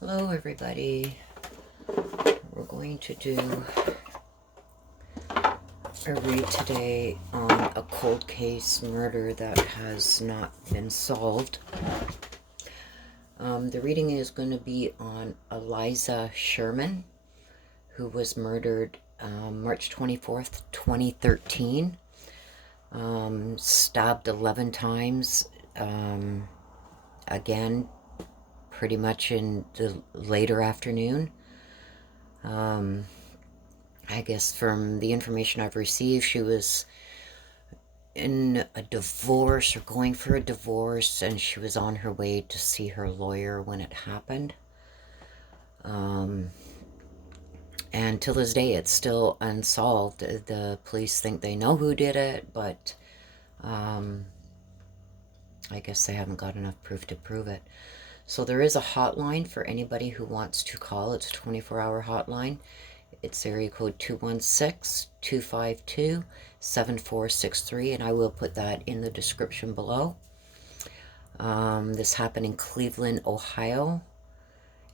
Hello everybody. We're going to do a read today on a cold case murder that has not been solved. The reading is going to be on Aliza Sherman, who was murdered March 24th, 2013. Stabbed 11 times, again, pretty much in the later afternoon. I guess from the information I've received, she was in a divorce or going for a divorce, and she was on her way to see her lawyer when it happened. And till this day, it's still unsolved. The police think they know who did it, but I guess they haven't got enough proof to prove it. So there is a hotline for anybody who wants to call. It's a 24-hour hotline. It's area code 216-252-7463, and I will put that in the description below. This happened in Cleveland, Ohio,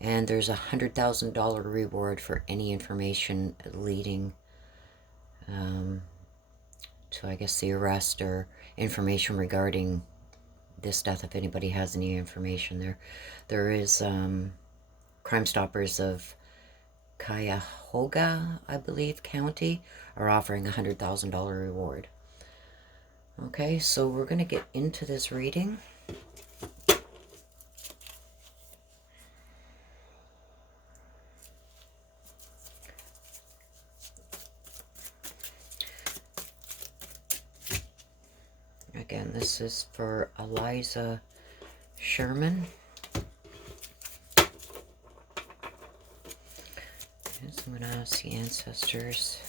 and there's a $100,000 reward for any information leading to, I guess, the arrest or information regarding this death, if anybody has any information there. There is Crime Stoppers of Cuyahoga, I believe, County, are offering a $100,000 reward. Okay, so we're going to get into this reading. Again, this is for Aliza Sherman. So I'm going to ask the ancestors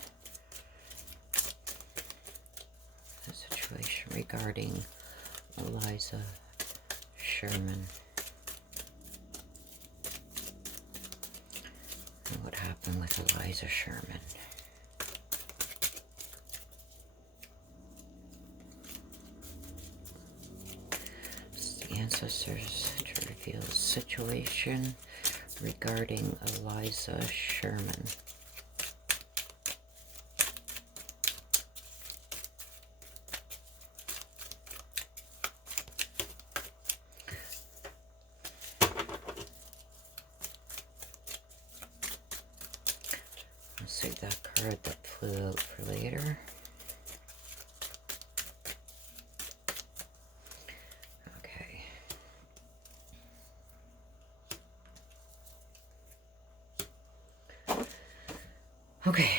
the situation regarding Aliza Sherman. And what happened with Aliza Sherman. The ancestors to reveal the situation regarding Aliza Sherman. Let's save that card that flew out for later. Okay,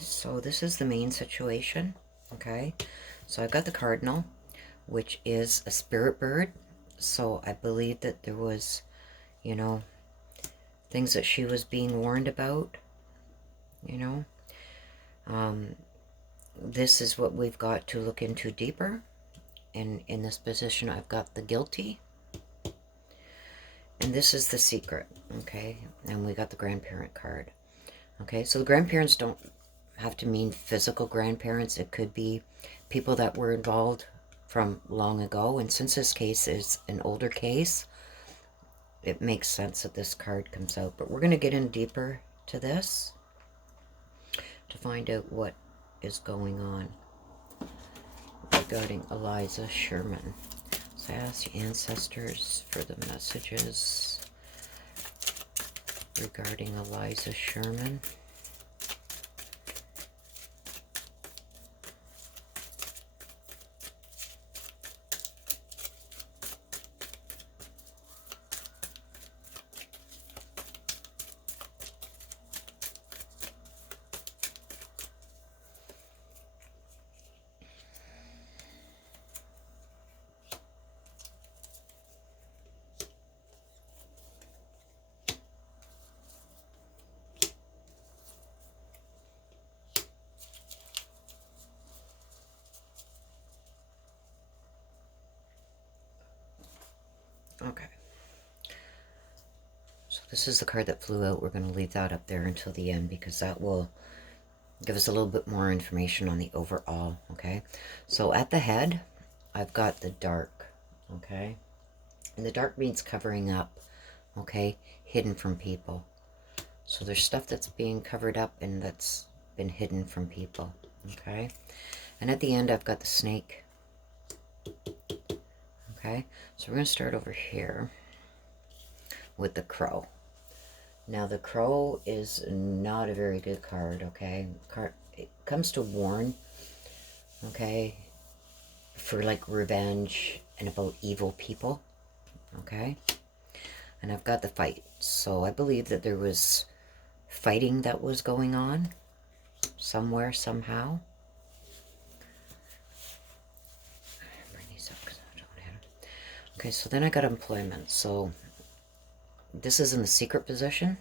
so this is the main situation, okay? So I've got the cardinal, which is a spirit bird. So I believe that there was, you know, things that she was being warned about, you know. This is what we've got to look into deeper. And in this position, I've got the guilty. And this is the secret, okay? And we got the grandparent card. Okay, so the grandparents don't have to mean physical grandparents. It could be people that were involved from long ago. And since this case is an older case, it makes sense that this card comes out. But we're going to get in deeper to this to find out what is going on regarding Aliza Sherman. So I ask the ancestors for the messages regarding Aliza Sherman. Okay. So this is the card that flew out. We're going to leave that up there until the end because that will give us a little bit more information on the overall, okay? So at the head, I've got the dark, okay? And the dark means covering up, okay, hidden from people. So there's stuff that's being covered up and that's been hidden from people, okay? And at the end, I've got the snake, okay? So we're going to start over here with the crow. Now, the crow is not a very good card, okay? It comes to warn, okay, for like revenge and about evil people, okay? And I've got the fight. So I believe that there was fighting that was going on somewhere, somehow. Bring these up because I don't have it. Okay, so then I got employment. So this is in the secret position.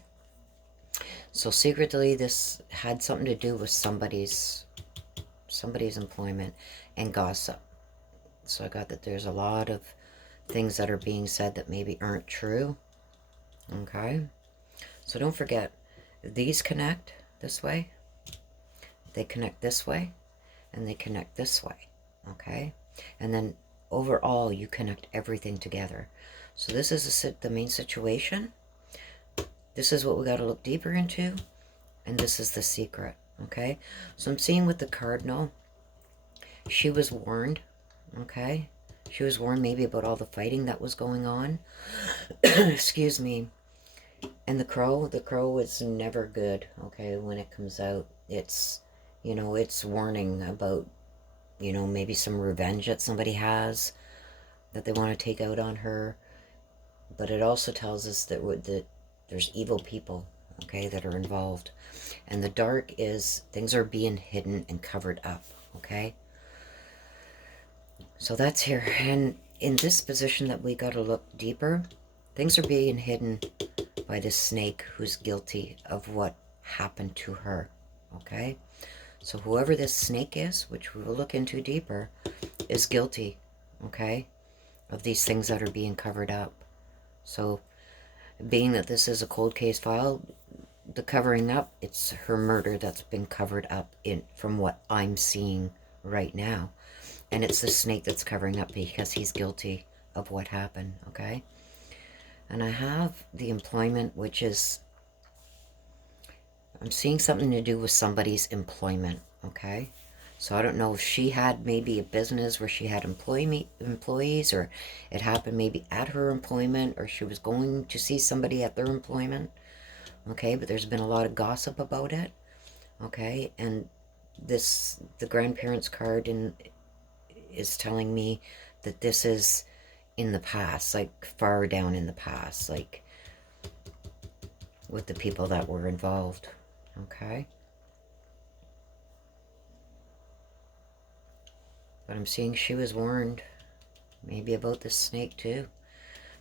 So secretly, this had something to do with somebody's employment and gossip. So I got that there's a lot of things that are being said that maybe aren't true. Okay. So don't forget, these connect this way. They connect this way. And they connect this way. Okay. And then overall, you connect everything together. So this is the main situation. This is what we got to look deeper into. And this is the secret. Okay. So I'm seeing with the cardinal, she was warned. Okay. She was warned maybe about all the fighting that was going on. Excuse me. And the crow is never good, okay, when it comes out. It's, you know, it's warning about, you know, maybe some revenge that somebody has, that they want to take out on her. But it also tells us that there's evil people, okay, that are involved. And the dark is things are being hidden and covered up, okay? So that's here. And in this position that we got to look deeper, things are being hidden by this snake who's guilty of what happened to her, okay? So whoever this snake is, which we will look into deeper, is guilty, okay, of these things that are being covered up. So being that this is a cold case file, the covering up, it's her murder that's been covered up from what I'm seeing right now. And it's the snake that's covering up because he's guilty of what happened, okay? And I have the employment, which is, I'm seeing something to do with somebody's employment, okay? So I don't know if she had maybe a business where she had employees, or it happened maybe at her employment, or she was going to see somebody at their employment, okay? But there's been a lot of gossip about it, okay? And the grandparents card is telling me that this is in the past, like far down in the past, like with the people that were involved, okay? But I'm seeing she was warned maybe about this snake too.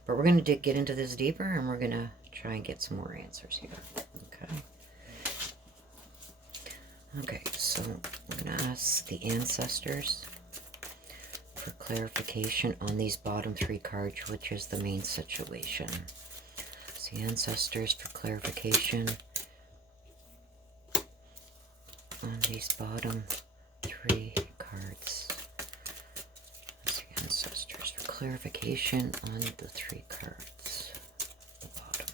But we're going to get into this deeper, and we're going to try and get some more answers here, okay? Okay, so I'm going to ask the ancestors for clarification on these bottom three cards, which is the main situation. So the ancestors for clarification on these bottom three cards. The ancestors for clarification on the three cards. The bottom.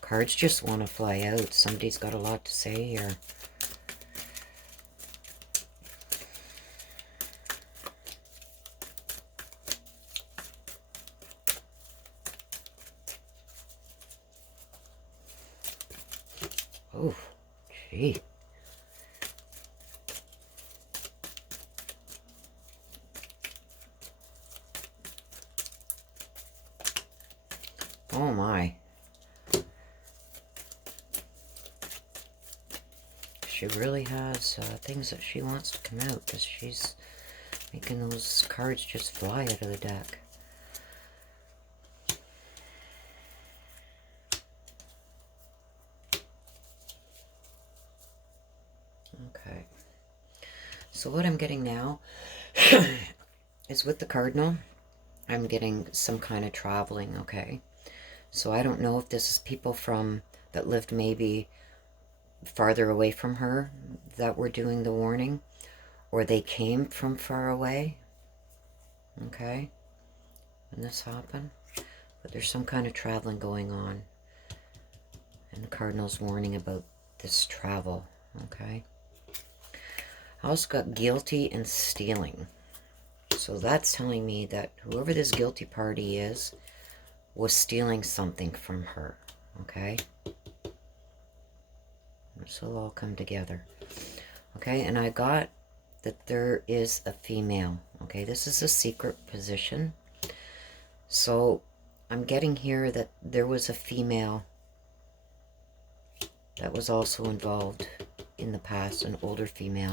Cards just want to fly out. Somebody's got a lot to say here. Oh, gee. Oh my. She really has things that she wants to come out, because she's making those cards just fly out of the deck. Okay. So what I'm getting now is with the cardinal, I'm getting some kind of traveling, okay? So I don't know if this is people that lived maybe farther away from her that were doing the warning, or they came from far away, okay, when this happened. But there's some kind of traveling going on. And the Cardinal's warning about this travel, okay. I also got guilty and stealing. So that's telling me that whoever this guilty party is was stealing something from her, okay. This will all come together, okay. And I got that there is a female, okay. This is a secret position. So I'm getting here that there was a female that was also involved in the past, an older female,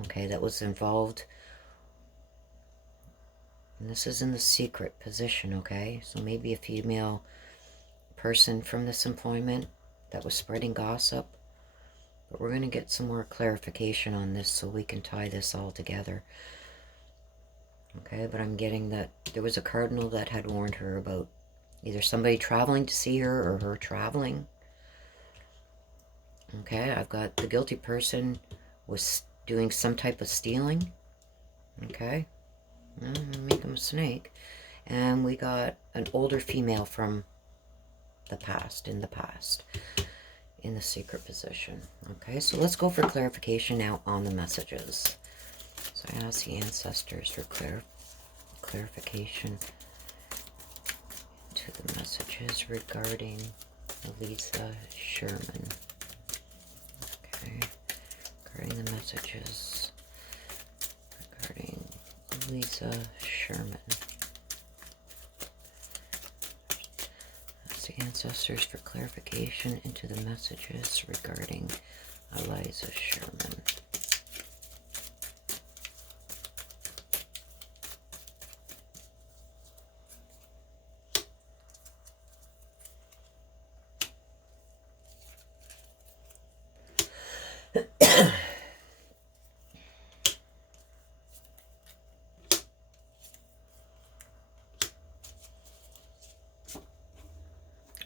okay, that was involved. And this is in the secret position, okay? So maybe a female person from this employment that was spreading gossip. But we're going to get some more clarification on this so we can tie this all together. Okay, but I'm getting that there was a cardinal that had warned her about either somebody traveling to see her or her traveling. Okay, I've got the guilty person was doing some type of stealing. Okay, make him a snake. And we got an older female from the past, in the secret position. Okay, so let's go for clarification now on the messages. So I ask the ancestors for clarification to the messages regarding Aliza Sherman. Okay, regarding the messages regarding Aliza Sherman. Ask the ancestors for clarification into the messages regarding Aliza Sherman.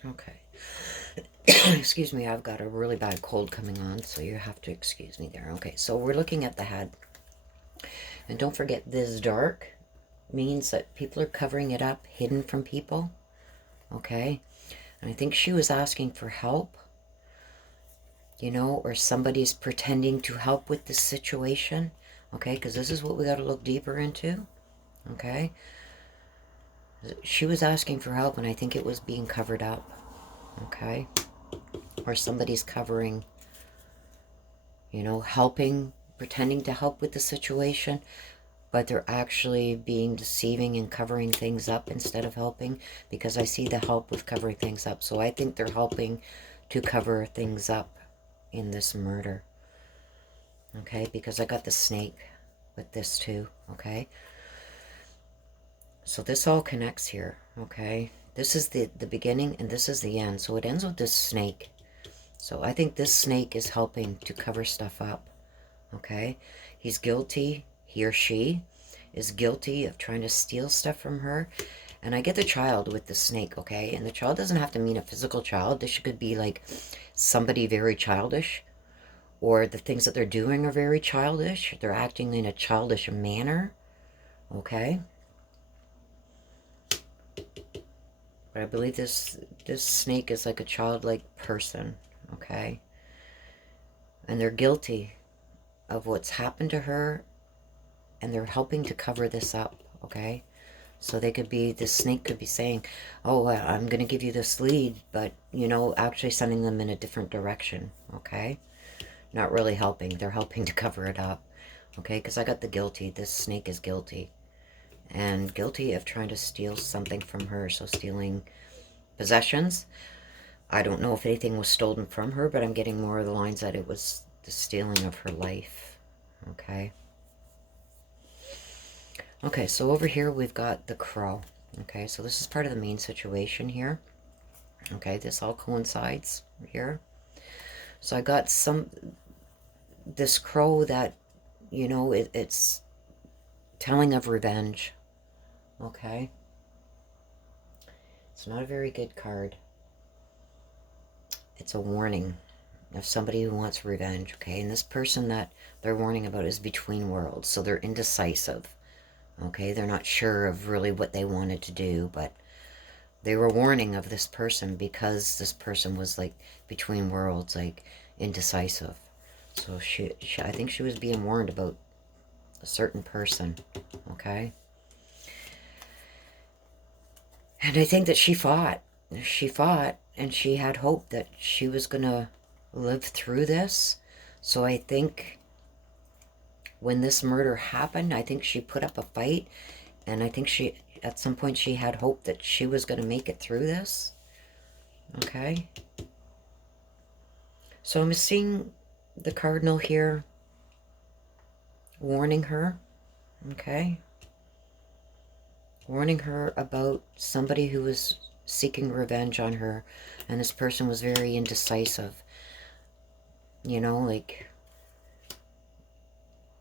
Okay. Excuse me, I've got a really bad cold coming on, so you have to excuse me there. Okay, so we're looking at the head. And don't forget, this dark means that people are covering it up, hidden from people. Okay? And I think she was asking for help, you know, or somebody's pretending to help with this situation. Okay, because this is what we got to look deeper into. Okay? She was asking for help, and I think it was being covered up. Okay? Or somebody's covering, you know, helping, pretending to help with the situation, but they're actually being deceiving and covering things up instead of helping, because I see the help with covering things up. So I think they're helping to cover things up in this murder. Okay, because I got the snake with this too. Okay, so this all connects here. Okay, this is the beginning and this is the end. So it ends with this snake. So I think this snake is helping to cover stuff up, okay? He's guilty, he or she is guilty of trying to steal stuff from her. And I get the child with the snake, okay? And the child doesn't have to mean a physical child. This could be like somebody very childish, or the things that they're doing are very childish. They're acting in a childish manner, okay? But I believe this snake is like a childlike person, okay? And they're guilty of what's happened to her, and they're helping to cover this up, okay? So they could be, this snake could be saying, oh, I'm going to give you this lead, but, you know, actually sending them in a different direction, okay? Not really helping. They're helping to cover it up, okay? Because I got the guilty. This snake is guilty. And guilty of trying to steal something from her, so stealing possessions. I don't know if anything was stolen from her, but I'm getting more of the lines that it was the stealing of her life. Okay. Okay, so over here we've got the crow. Okay, so this is part of the main situation here. Okay, this all coincides here. So I got this crow that, you know, it's telling of revenge. Okay. It's not a very good card. It's a warning. of somebody who wants revenge, okay? And this person that they're warning about is between worlds, so they're indecisive, okay? They're not sure of really what they wanted to do, but they were warning of this person because this person was, like, between worlds, like, indecisive. So I think she was being warned about a certain person, okay? And I think that she fought. She fought, and she had hope that she was going to live through this. So I think when this murder happened, I think she put up a fight, and I think she, at some point, she had hope that she was going to make it through this. Okay? So I'm seeing the cardinal here warning her. Okay? Warning her about somebody who was seeking revenge on her, and this person was very indecisive. You know, like,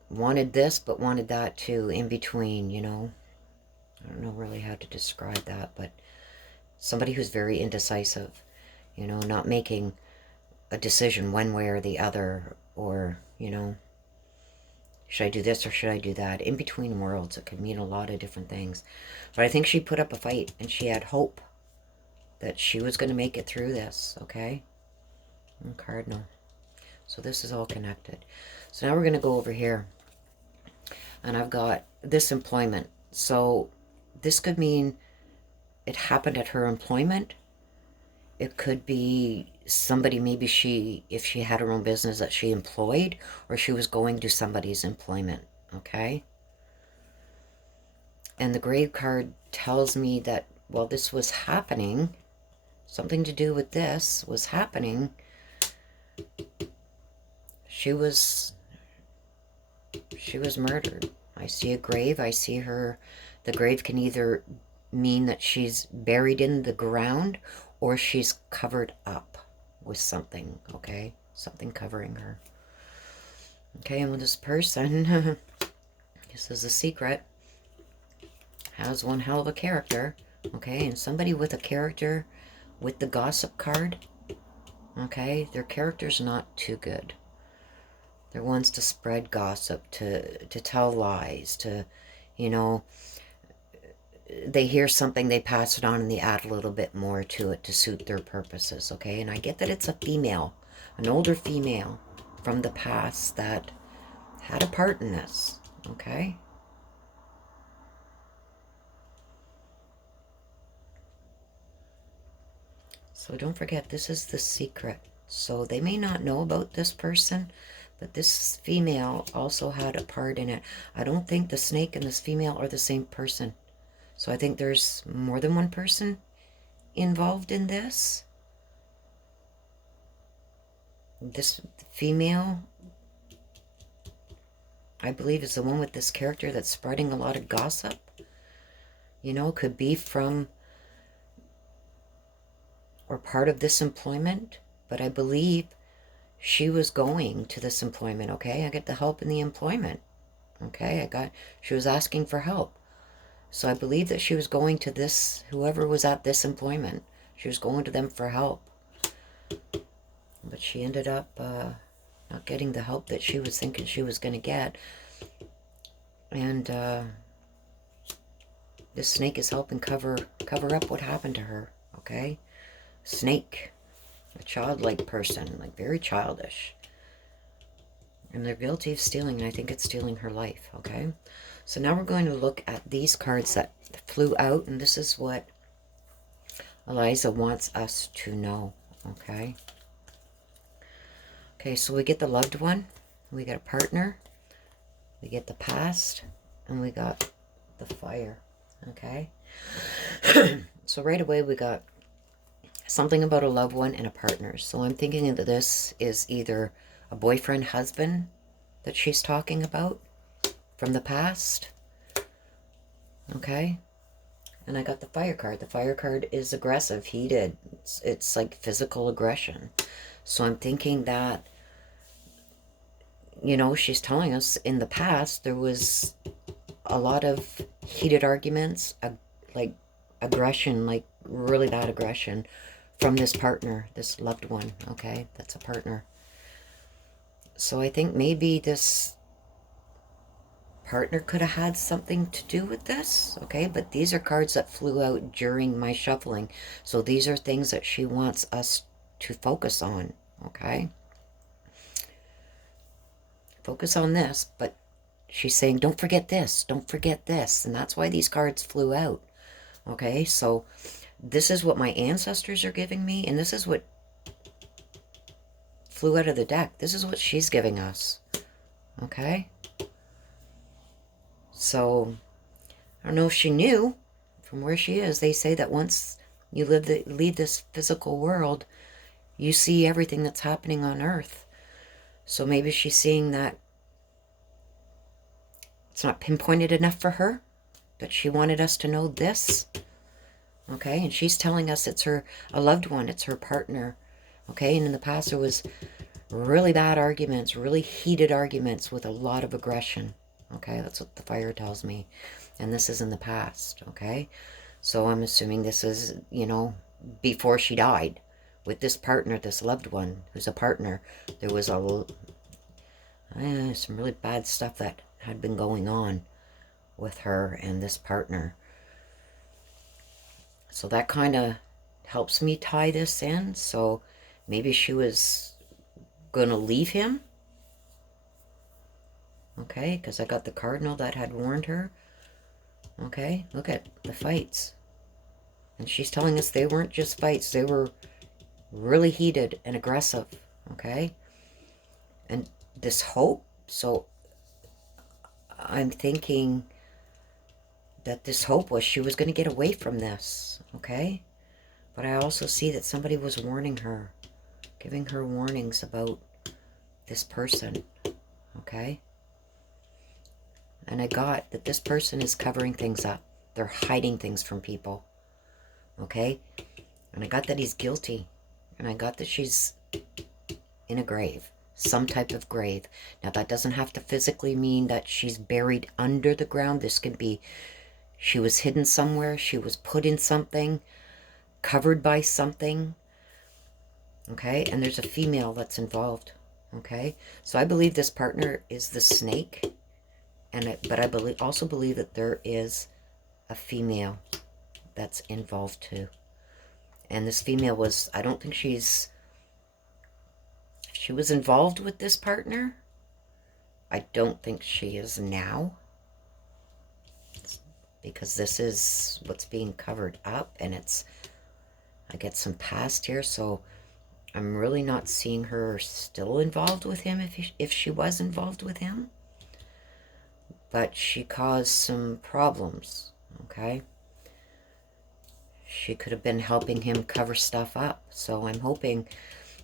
wanted this but wanted that too, in between, you know. I don't know really how to describe that, but somebody who's very indecisive, you know, not making a decision one way or the other, or, you know, should I do this or should I do that? In between worlds, it could mean a lot of different things. But I think she put up a fight, and she had hope that she was going to make it through this, okay? And Cardinal. So this is all connected. So now we're going to go over here. And I've got this employment. So this could mean it happened at her employment. It could be somebody, maybe if she had her own business that she employed, or she was going to somebody's employment, okay? And the grave card tells me that while this was happening, something to do with this was happening, she was murdered. I see a grave. I see her. The grave can either mean that she's buried in the ground, or she's covered up with something, okay? Something covering her. Okay, and with this person, this is a secret, has one hell of a character, okay? And somebody with a character with the gossip card, okay? Their character's not too good. They're ones to spread gossip, to tell lies, to, you know, they hear something, they pass it on, and they add a little bit more to it to suit their purposes, okay? And I get that it's a female, an older female from the past that had a part in this, okay? So don't forget, this is the secret. So they may not know about this person, but this female also had a part in it. I don't think the snake and this female are the same person. So I think there's more than one person involved in this. This female, I believe, is the one with this character that's spreading a lot of gossip. You know, could be from or part of this employment, but I believe she was going to this employment, okay? I get the help in the employment, okay? She was asking for help. So I believe that she was going to this, whoever was at this employment, she was going to them for help. But she ended up not getting the help that she was thinking she was going to get. And this snake is helping cover up what happened to her, okay? Snake, a childlike person, like very childish. And they're guilty of stealing, and I think it's stealing her life, okay? So now we're going to look at these cards that flew out, and this is what Aliza wants us to know, okay? Okay, so we get the loved one, we get a partner, we get the past, and we got the fire, okay? So right away we got something about a loved one and a partner. So I'm thinking that this is either a boyfriend, husband that she's talking about from the past. Okay. And I got the fire card. The fire card is aggressive, heated. It's like physical aggression. So I'm thinking that, you know, she's telling us in the past there was a lot of heated arguments, like aggression, like really bad aggression from this partner, this loved one, okay? That's a partner. So I think maybe this partner could have had something to do with this, okay? But these are cards that flew out during my shuffling. So these are things that she wants us to focus on, okay? Focus on this, but she's saying, don't forget this, don't forget this. And that's why these cards flew out, okay? So this is what my ancestors are giving me, and this is what flew out of the deck. This is what she's giving us, okay? So I don't know if she knew from where she is. They say that once you leave this physical world, you see everything that's happening on Earth. So maybe she's seeing that it's not pinpointed enough for her, that she wanted us to know this. Okay, and she's telling us it's a loved one, it's her partner. Okay, and in the past there was really bad arguments, really heated arguments with a lot of aggression. Okay, that's what the fire tells me. And this is in the past, okay? So I'm assuming this is, you know, before she died. With this partner, this loved one who's a partner, there was some really bad stuff that had been going on with her and this partner. So that kind of helps me tie this in. So maybe she was going to leave him. Okay, because I got the cardinal that had warned her. Okay, look at the fights. And she's telling us they weren't just fights. They were really heated and aggressive. Okay? And this hope. So I'm thinking that this hope was she was going to get away from this. Okay? But I also see that somebody was warning her. Giving her warnings about this person. Okay? And I got that this person is covering things up. They're hiding things from people. Okay? And I got that he's guilty. And I got that she's in a grave. Some type of grave. Now that doesn't have to physically mean that she's buried under the ground. This could be she was hidden somewhere. She was put in something. Covered by something. Okay? And there's a female that's involved. Okay? So I believe this partner is the snake. But I also believe that there is a female that's involved too. And this female was, I don't think she was involved with this partner. I don't think she is now. Because this is what's being covered up. And I get some past here. So I'm really not seeing her still involved with him if she was involved with him. But she caused some problems, okay? She could have been helping him cover stuff up. So I'm hoping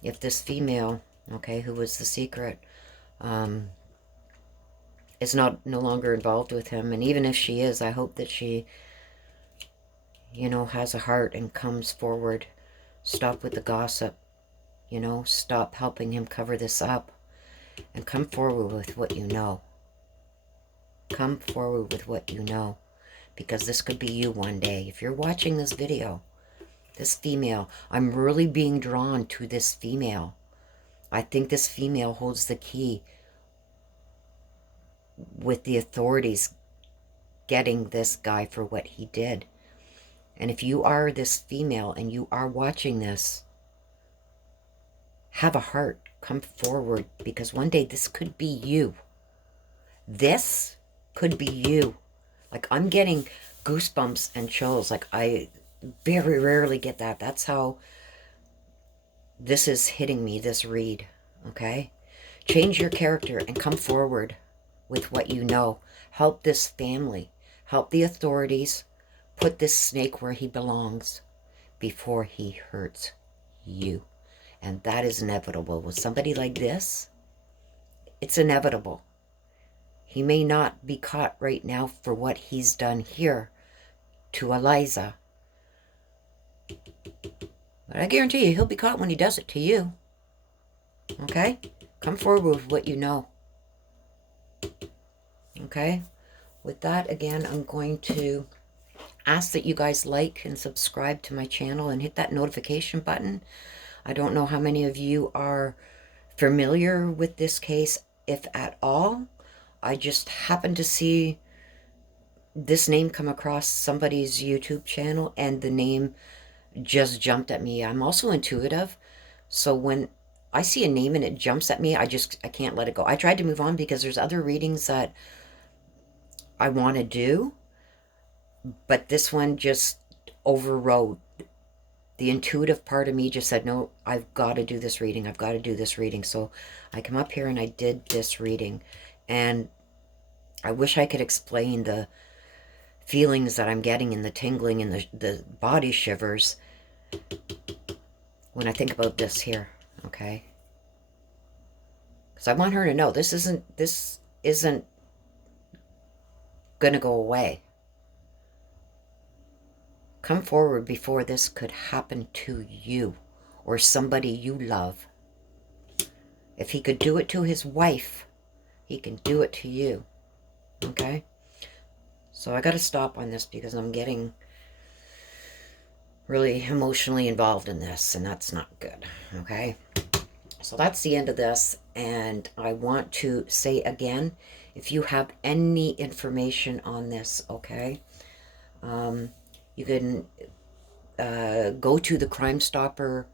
if this female, okay, who was the secret, is no longer involved with him, and even if she is, I hope that she, you know, has a heart and comes forward. Stop with the gossip, you know, stop helping him cover this up, and come forward with what you know. Come forward with what you know, because this could be you one day. If you're watching this video, this female, I'm really being drawn to this female. I think this female holds the key with the authorities getting this guy for what he did. And if you are this female and you are watching this, have a heart. Come forward, because one day this could be you. This could be you. Like, I'm getting goosebumps and chills. Like, I very rarely get that. That's how this is hitting me, this read. Okay? Change your character and come forward with what you know. Help this family. Help the authorities. Put this snake where he belongs before he hurts you. And that is inevitable. With somebody like this, it's inevitable. He may not be caught right now for what he's done here to Aliza. But I guarantee you, he'll be caught when he does it to you. Okay? Come forward with what you know. Okay? With that, again, I'm going to ask that you guys like and subscribe to my channel and hit that notification button. I don't know how many of you are familiar with this case, if at all. I just happened to see this name come across somebody's YouTube channel, and the name just jumped at me. I'm also intuitive, so when I see a name and it jumps at me, I can't let it go. I tried to move on because there's other readings that I want to do, but this one just overrode. The intuitive part of me just said, no, I've got to do this reading. I've got to do this reading. So I come up here and I did this reading, and I wish I could explain the feelings that I'm getting and the tingling and the body shivers when I think about this here, okay? Because I want her to know this isn't going to go away. Come forward before this could happen to you or somebody you love. If he could do it to his wife, he can do it to you, okay? So I got to stop on this because I'm getting really emotionally involved in this, and that's not good, okay? So that's the end of this, and I want to say again, if you have any information on this, okay, you can go to the Crime Stopper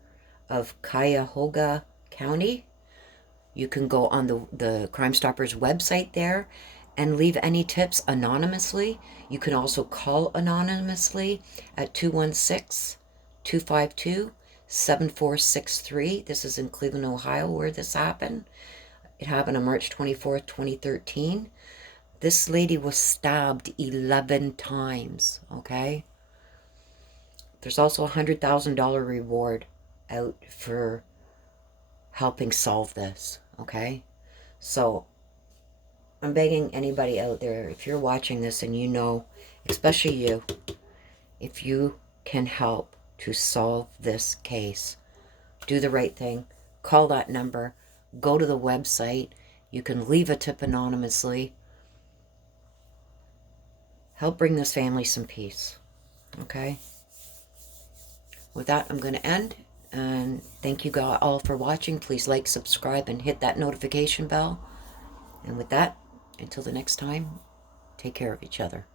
of Cuyahoga County. You can go on the Crime Stoppers website there and leave any tips anonymously. You can also call anonymously at 216-252-7463. This is in Cleveland, Ohio, where this happened. It happened on March 24th, 2013. This lady was stabbed 11 times, okay? There's also a $100,000 reward out for helping solve this, okay? So I'm begging anybody out there, if you're watching this and you know, especially you, if you can help to solve this case, do the right thing. Call that number. Go to the website. You can leave a tip anonymously. Help bring this family some peace, okay? With that, I'm going to end. And thank you all for watching. Please like, subscribe, and hit that notification bell. And with that, until the next time, take care of each other.